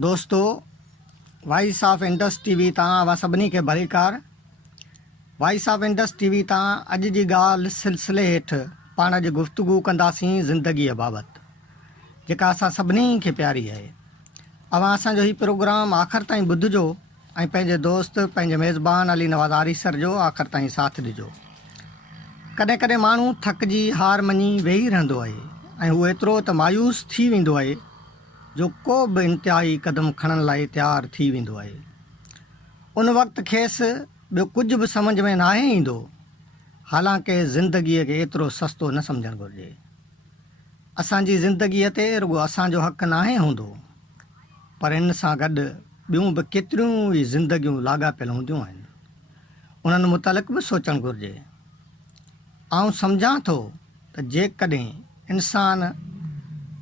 दोस्तों, voice of Indus TV तां सभिनी खे भलीकार। वॉइस ऑफ इंडस टीवी तां अॼु जी ॻाल्हि सिलसिले हेठि पाण अॼु गुफ़्तगू कंदासीं ज़िंदगीअ बाबति, जेका असां सभिनी खे प्यारी आहे। अवां असांजो हीउ प्रोग्राम आख़िर ताईं ॿुधिजो ऐं पंहिंजे दोस्त, पंहिंजे मेज़बान अली नवाज़ आरीसर जो आख़िर ताईं साथ ॾिजो। कॾहिं कॾहिं माण्हू थकिजी हार मञी वेही रहंदो आहे ऐं उहो एतिरो त मायूस थी वेंदो आहे जो को बि इंतिहाई क़दम खणण लाइ तयारु थी वेंदो आहे। उन वक़्तु खेसि ॿियो कुझु बि सम्झ में न आहे ईंदो, हालांकि ज़िंदगीअ खे एतिरो सस्तो न सम्झणु घुरिजे। असांजी ज़िंदगीअ ते रुॻो असांजो हक़ु न आहे हूंदो, पर इन सां गॾु ॿियूं बि केतिरियूं ई ज़िंदगियूं लाॻापियल हूंदियूं आहिनि। उन्हनि मुतलिक़ बि सोचणु घुरिजे। आउं सम्झां थो त जेकॾहिं इंसानु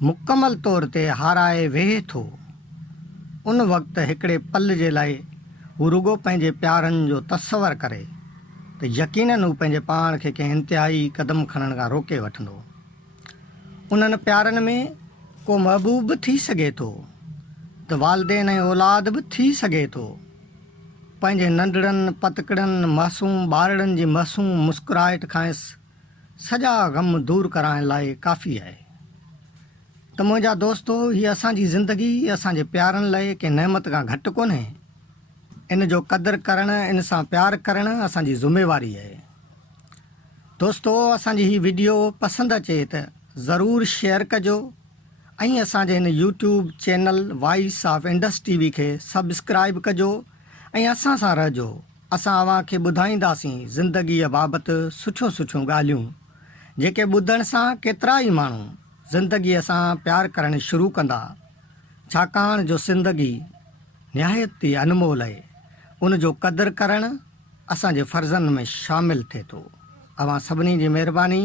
मुकमल तौर ते हाराए वेहे थो, उन वक़्तु हिकिड़े पल जे लाइ हू रुॻो पंहिंजे प्यारनि जो तसवर करे त यकीननि हू पंहिंजे पाण खे कंहिं इंतिहाई क़दम खणण खां रोके वठंदो। उन्हनि प्यारनि में को महबूब बि थी सघे थो, त वालदेन ऐं औलाद बि थी सघे थो। पंहिंजे नंढड़नि पतकड़नि मासूम ॿारड़नि जी मासूम मुस्कुराहट खां सॼा ग़म दूरि कराइण लाइ काफ़ी आहे। त मुंहिंजा दोस्तो, हीअ असांजी ज़िंदगी असांजे प्यारनि लाइ कंहिं नेमत खां घटि कोन्हे। इन जो क़दुरु करणु, इन सां प्यारु करणु असांजी ज़िमेवारी आहे। दोस्तो, असांजी हीअ वीडियो पसंदि अचे त ज़रूरु शेयर कजो ऐं असांजे हिन YouTube channel voice of Indus TV खे सब्सक्राइब कजो ऐं असां सां रहजो। असां अव्हांखे ॿुधाईंदासीं ज़िंदगीअ बाबति सुठियूं सुठियूं ॻाल्हियूं, जेके ॿुधण सां केतिरा ई माण्हू ज़िंदगीअ सां प्यारु करणु शुरू कंदा, छाकाणि जो ज़िंदगी निहायत ई अनमोल आहे। उन जो क़दुरु करणु असांजे फ़र्ज़नि में शामिलु थिए थो। अव्हां सभिनी जी महिरबानी।